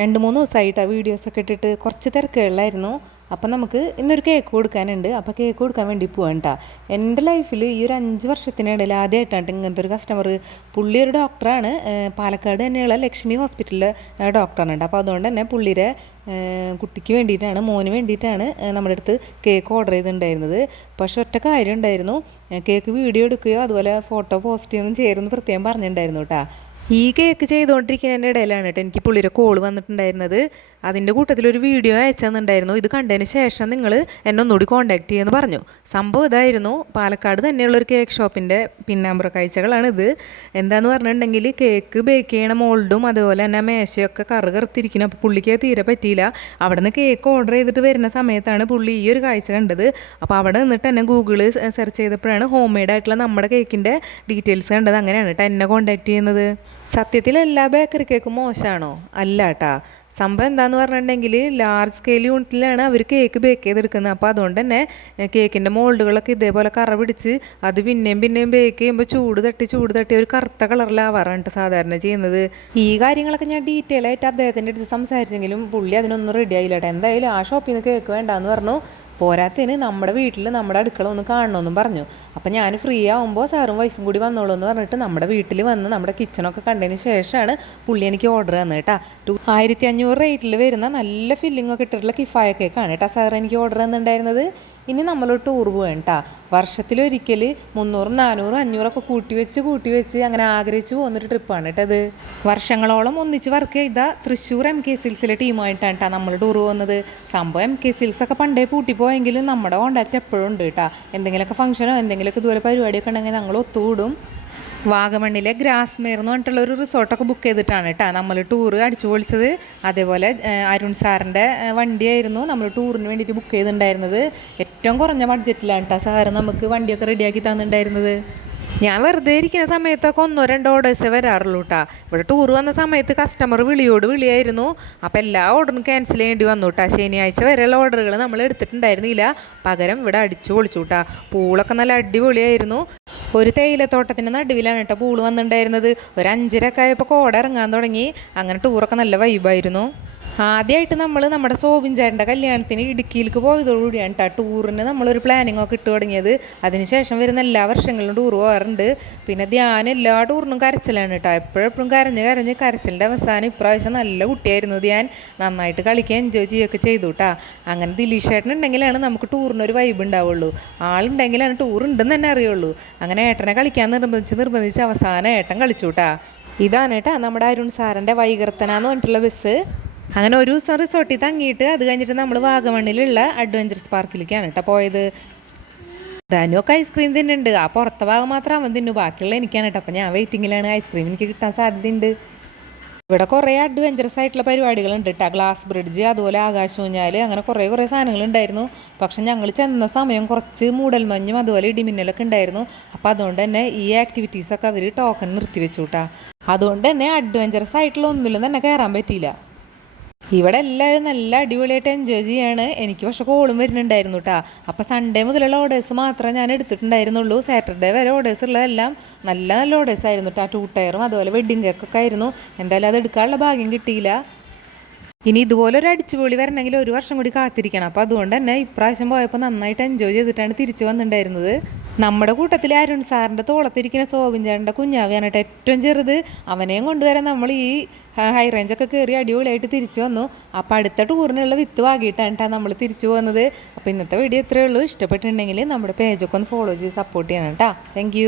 2-3 ദിവസമായിട്ട് വീഡിയോസൊക്കെ ഇട്ടിട്ട് കുറച്ച് തിരക്കുകളിലായിരുന്നു. അപ്പം നമുക്ക് ഇന്നൊരു കേക്ക് കൊടുക്കാനുണ്ട്. അപ്പോൾ കേക്ക് കൊടുക്കാൻ വേണ്ടി പോവാൻ കേട്ടോ. എൻ്റെ ലൈഫിൽ ഈ ഒരു 5 വർഷത്തിനിടയിൽ ആദ്യമായിട്ടാണ് ഇങ്ങനത്തെ ഒരു കസ്റ്റമർ. പുള്ളി ഒരു ഡോക്ടറാണ്, പാലക്കാട് തന്നെയുള്ള ലക്ഷ്മി ഹോസ്പിറ്റലിലെ ഡോക്ടറാണ് കേട്ടോ. അപ്പോൾ അതുകൊണ്ട് തന്നെ പുള്ളിയുടെ കുട്ടിക്ക് വേണ്ടിയിട്ടാണ്, മോന് വേണ്ടിയിട്ടാണ് നമ്മുടെ അടുത്ത് കേക്ക് ഓർഡർ ചെയ്തിട്ടുണ്ടായിരുന്നത്. പക്ഷെ ഒറ്റ കാര്യം ഉണ്ടായിരുന്നു, കേക്ക് വീഡിയോ എടുക്കുകയോ അതുപോലെ ഫോട്ടോ പോസ്റ്റ് ചെയ്യുകയൊന്നും ചെയ്യരുതെന്ന് പ്രത്യേകം പറഞ്ഞിട്ടുണ്ടായിരുന്നു കേട്ടോ. ഈ കേക്ക് ചെയ്തുകൊണ്ടിരിക്കുന്നതിൻ്റെ ഇടയിലാണ് കേട്ടോ എനിക്ക് പുള്ളിയുടെ കോൾ വന്നിട്ടുണ്ടായിരുന്നത്. അതിൻ്റെ കൂട്ടത്തിലൊരു വീഡിയോ അയച്ചെന്നുണ്ടായിരുന്നു. ഇത് കണ്ടതിന് ശേഷം നിങ്ങൾ എന്നെ ഒന്നുകൂടി കോൺടാക്ട് ചെയ്യുമെന്ന് പറഞ്ഞു. സംഭവം ഇതായിരുന്നു, പാലക്കാട് തന്നെയുള്ളൊരു കേക്ക് ഷോപ്പിൻ്റെ പിന്നാമ്പുറ കാഴ്ചകളാണിത്. എന്താണെന്ന് പറഞ്ഞിട്ടുണ്ടെങ്കിൽ കേക്ക് ബേക്ക് ചെയ്യണ മോൾഡും അതുപോലെ തന്നെ മേശയൊക്കെ കറുകറുത്തിരിക്കുന്നു. അപ്പോൾ പുള്ളിക്ക് തീരെ പറ്റിയില്ല. അവിടെ നിന്ന് കേക്ക് ഓർഡർ ചെയ്തിട്ട് വരുന്ന സമയത്താണ് പുള്ളി ഈ ഒരു കാഴ്ച കണ്ടത്. അപ്പോൾ അവിടെ നിന്നിട്ട് എന്നെ ഗൂഗിളിൽ സെർച്ച് ചെയ്തപ്പോഴാണ് ഹോം മെയ്ഡ് ആയിട്ടുള്ള നമ്മുടെ കേക്കിൻ്റെ ഡീറ്റെയിൽസ് കണ്ടത്. അങ്ങനെയാണ് കേട്ടോ എന്നെ കോൺടാക്ട് ചെയ്യുന്നത്. സത്യത്തിൽ എല്ലാ ബേക്കറി കേക്കും മോശമാണോ? അല്ല കേട്ടോ. സംഭവം എന്താണെന്ന് പറഞ്ഞിട്ടുണ്ടെങ്കിൽ ലാർജ് സ്കെയിൽ യൂണിറ്റിലാണ് അവർ കേക്ക് ബേക്ക് ചെയ്തെടുക്കുന്നത്. അപ്പോൾ അതുകൊണ്ട് തന്നെ കേക്കിൻ്റെ മോൾഡുകളൊക്കെ ഇതേപോലെ കറ പിടിച്ച് അത് പിന്നെയും ബേക്ക് ചെയ്യുമ്പോൾ ചൂട് തട്ടി ഒരു കറുത്ത കളറിലാവാറാണ് കേട്ടോ സാധാരണ ചെയ്യുന്നത്. ഈ കാര്യങ്ങളൊക്കെ ഞാൻ ഡീറ്റെയിൽ ആയിട്ട് അദ്ദേഹത്തിൻ്റെ അടുത്ത് സംസാരിച്ചെങ്കിലും പുള്ളി അതിനൊന്നും റെഡി ആയില്ല കേട്ടോ. എന്തായാലും ആ ഷോപ്പിൽ നിന്ന് കേക്ക് വേണ്ടാന്ന് പറഞ്ഞു. പോരാത്തതിന് നമ്മുടെ വീട്ടിൽ നമ്മുടെ അടുക്കള ഒന്ന് കാണണമെന്നും പറഞ്ഞു. അപ്പം ഞാൻ ഫ്രീ ആകുമ്പോൾ സാറും വൈഫും കൂടി വന്നോളൂ എന്ന് പറഞ്ഞിട്ട് നമ്മുടെ വീട്ടിൽ വന്ന് നമ്മുടെ കിച്ചണൊക്കെ കണ്ടതിന് ശേഷമാണ് പുള്ളി എനിക്ക് ഓർഡർ തന്നത് കേട്ടോ. 1500 റേറ്റിൽ വരുന്ന നല്ല ഫില്ലിങ്ങൊക്കെ ഇട്ടിട്ടുള്ള കിഫായ കേക്കാണ് കേട്ടോ സാർ എനിക്ക് ഓർഡർ തന്നിട്ടുണ്ടായിരുന്നത്. ഇനി നമ്മൾ ടൂർ പോകാൻ കേട്ടോ. വർഷത്തിലൊരിക്കൽ 300, 400, 500 കൂട്ടി വെച്ച് അങ്ങനെ ആഗ്രഹിച്ച് പോകുന്നൊരു ട്രിപ്പാണ് കേട്ടോ അത്. വർഷങ്ങളോളം ഒന്നിച്ച് വർക്ക് ചെയ്ത തൃശ്ശൂർ MK സിൽസിലെ ടീമായിട്ടാണ് കേട്ടോ നമ്മൾ ടൂർ പോകുന്നത്. സംഭവം MK സിൽസൊക്കെ പണ്ടേ പൂട്ടിപ്പോയെങ്കിലും നമ്മുടെ കോൺടാക്റ്റ് എപ്പോഴും ഉണ്ട് കേട്ടോ. എന്തെങ്കിലുമൊക്കെ ഫംഗ്ഷനോ എന്തെങ്കിലുമൊക്കെ ഇതുപോലെ പരിപാടിയൊക്കെ ഉണ്ടെങ്കിൽ ഞങ്ങൾ ഒത്തുകൂടും. വാഗമണ്ണിലെ ഗ്രാസ്മേർ എന്ന് പറഞ്ഞിട്ടുള്ള ഒരു റിസോർട്ടൊക്കെ ബുക്ക് ചെയ്തിട്ടാണ് കേട്ടോ നമ്മൾ ടൂറ് അടിച്ചു പൊളിച്ചത്. അതേപോലെ അരുൺ സാറിൻ്റെ വണ്ടിയായിരുന്നു നമ്മൾ ടൂറിന് വേണ്ടിയിട്ട് ബുക്ക് ചെയ്തിട്ടുണ്ടായിരുന്നത്. ഏറ്റവും കുറഞ്ഞ ബഡ്ജറ്റിലാണ് കേട്ടോ സാറ് നമുക്ക് വണ്ടിയൊക്കെ റെഡിയാക്കി തന്നിട്ടുണ്ടായിരുന്നത്. ഞാൻ വെറുതെ ഇരിക്കുന്ന സമയത്തൊക്കെ 1-2 ഓർഡേഴ്സേ വരാറുള്ളൂ കേട്ടോ. ഇവിടെ ടൂർ വന്ന സമയത്ത് കസ്റ്റമർ വിളിയായിരുന്നു. അപ്പോൾ എല്ലാ ഓർഡറും ക്യാൻസൽ ചെയ്യേണ്ടി വന്നു കേട്ടോ. ശനിയാഴ്ച വരെയുള്ള ഓർഡറുകൾ നമ്മൾ എടുത്തിട്ടുണ്ടായിരുന്നില്ല. പകരം ഇവിടെ അടിച്ചു പൊളിച്ചു കേട്ടോ. പൂളൊക്കെ നല്ല അടിപൊളിയായിരുന്നു. ഒരു തേയിലത്തോട്ടത്തിൻ്റെ നടുവിലാണ് കേട്ടോ പൂള് വന്നിട്ടുണ്ടായിരുന്നത്. ഒരു 5:30 ആയപ്പോൾ കോട ഇറങ്ങാൻ തുടങ്ങി. അങ്ങനെ ടൂറൊക്കെ നല്ല വൈബായിരുന്നു. ആദ്യമായിട്ട് നമ്മൾ നമ്മുടെ സോബിൻ ചേട്ടൻ്റെ കല്യാണത്തിന് ഇടുക്കിയിലേക്ക് പോയതോടുകൂടിയാണ് കേട്ടോ ടൂറിന് നമ്മളൊരു പ്ലാനിങ് ഒക്കെ ഇട്ട് തുടങ്ങിയത്. അതിനുശേഷം വരുന്ന എല്ലാ വർഷങ്ങളിലും ടൂർ പോകാറുണ്ട്. പിന്നെ ധ്യാനം എല്ലാ ടൂറിനും കരച്ചിലാണ് കേട്ടോ. എപ്പോഴും കരഞ്ഞ് കരച്ചിലിൻ്റെ അവസാനം ഇപ്രാവശ്യം നല്ല കുട്ടിയായിരുന്നു ധ്യാൻ. നന്നായിട്ട് കളിക്കാൻ എൻജോയ് ചെയ്യുകയൊക്കെ ചെയ്തു കേട്ടോ. അങ്ങനെ ദിലീഷ് ചേട്ടൻ ഉണ്ടെങ്കിലാണ് നമുക്ക് ടൂറിനൊരു വൈബ് ഉണ്ടാവുള്ളൂ. ആളുണ്ടെങ്കിലാണ് ടൂർ ഉണ്ടെന്ന് തന്നെ അറിയുള്ളൂ. അങ്ങനെ ഏട്ടനെ കളിക്കാൻ നിർബന്ധിച്ച് അവസാനം ഏട്ടൻ കളിച്ചു കേട്ടോ. ഇതാണ് കേട്ടോ നമ്മുടെ അരുൺ സാറിൻ്റെ വൈകർത്തന എന്ന് പറഞ്ഞിട്ടുള്ള ബസ്. അങ്ങനെ ഒരു ദിവസം റിസോർട്ടിൽ തങ്ങിയിട്ട് അത് കഴിഞ്ഞിട്ട് നമ്മൾ വാഗമണ്ണിലുള്ള അഡ്വഞ്ചറസ് പാർക്കിലേക്കാണ് കേട്ടോ പോയത്. ധനുവൊക്കെ ഐസ്ക്രീം തിന്നുന്നുണ്ട്. ആ പുറത്തെ ഭാഗം മാത്രം അവൻ തിന്നു, ബാക്കിയുള്ള എനിക്കാണ് കേട്ടോ. അപ്പോൾ ഞാൻ വെയിറ്റിങ്ങിലാണ്. ഐസ്ക്രീം എനിക്ക് കിട്ടാൻ സാധ്യതയുണ്ട്. ഇവിടെ കുറേ അഡ്വഞ്ചറസ് ആയിട്ടുള്ള പരിപാടികളുണ്ട് കേട്ടോ. ഗ്ലാസ് ബ്രിഡ്ജ്, അതുപോലെ ആകാശൂഞ്ഞാൽ, അങ്ങനെ കുറേ സാധനങ്ങളുണ്ടായിരുന്നു. പക്ഷെ ഞങ്ങൾ ചെന്ന സമയം കുറച്ച് മൂടൽമഞ്ഞും അതുപോലെ ഇടിമിന്നലൊക്കെ ഉണ്ടായിരുന്നു. അപ്പോൾ അതുകൊണ്ട് തന്നെ ഈ ആക്ടിവിറ്റീസൊക്കെ അവർ ടോക്കൺ നിർത്തിവെച്ചു കേട്ടോ. അതുകൊണ്ട് തന്നെ അഡ്വഞ്ചറസ് ആയിട്ടുള്ള ഒന്നിലും തന്നെ കയറാൻ പറ്റിയില്ല. ഇവിടെ എല്ലാവരും നല്ല അടിപൊളിയായിട്ട് എൻജോയ് ചെയ്യാണ്. എനിക്ക് പക്ഷെ കോളും വരുന്നുണ്ടായിരുന്നു കേട്ടോ. അപ്പോൾ സൺഡേ മുതലുള്ള ഓർഡേഴ്സ് മാത്രമേ ഞാൻ എടുത്തിട്ടുണ്ടായിരുന്നുള്ളൂ. സാറ്റർഡേ വരെ ഓർഡേഴ്സ് ഉള്ളതെല്ലാം നല്ല ഓർഡേഴ്സ് ആയിരുന്നു കേട്ടോ. 2 ടയറും അതുപോലെ വെഡ്ഡിങ് കേക്കൊക്കെ ആയിരുന്നു. എന്തായാലും അത് എടുക്കാനുള്ള ഭാഗ്യം കിട്ടിയില്ല. ഇനി ഇതുപോലൊരു അടിച്ചുപൊളി വരണമെങ്കിൽ 1 വർഷം കൂടി കാത്തിരിക്കണം. അപ്പോൾ അതുകൊണ്ട് തന്നെ ഇപ്രാവശ്യം പോയപ്പോൾ നന്നായിട്ട് എൻജോയ് ചെയ്തിട്ടാണ് തിരിച്ചു വന്നിട്ടുണ്ടായിരുന്നത്. നമ്മുടെ കൂട്ടത്തിൽ അരുൺ സാറിൻ്റെ തോളത്തിരിക്കുന്ന സോബിൻ ചേട്ടൻ്റെ കുഞ്ഞാവിയാണ് കേട്ടോ ഏറ്റവും ചെറുത്. അവനെയും കൊണ്ടുവരാൻ നമ്മൾ ഈ ഹൈ റേഞ്ചൊക്കെ കയറി അടിപൊളിയായിട്ട് തിരിച്ചു വന്നു. അപ്പോൾ അടുത്ത ടൂറിനുള്ള വിത്ത് വാങ്ങിയിട്ടാണ് കേട്ടോ നമ്മൾ തിരിച്ചു പോകുന്നത്. അപ്പോൾ ഇന്നത്തെ വീഡിയോ ഇത്രയേ ഉള്ളൂ. ഇഷ്ടപ്പെട്ടിട്ടുണ്ടെങ്കിൽ നമ്മുടെ പേജൊക്കെ ഒന്ന് ഫോളോ ചെയ്ത് സപ്പോർട്ട് ചെയ്യണം കേട്ടോ. താങ്ക്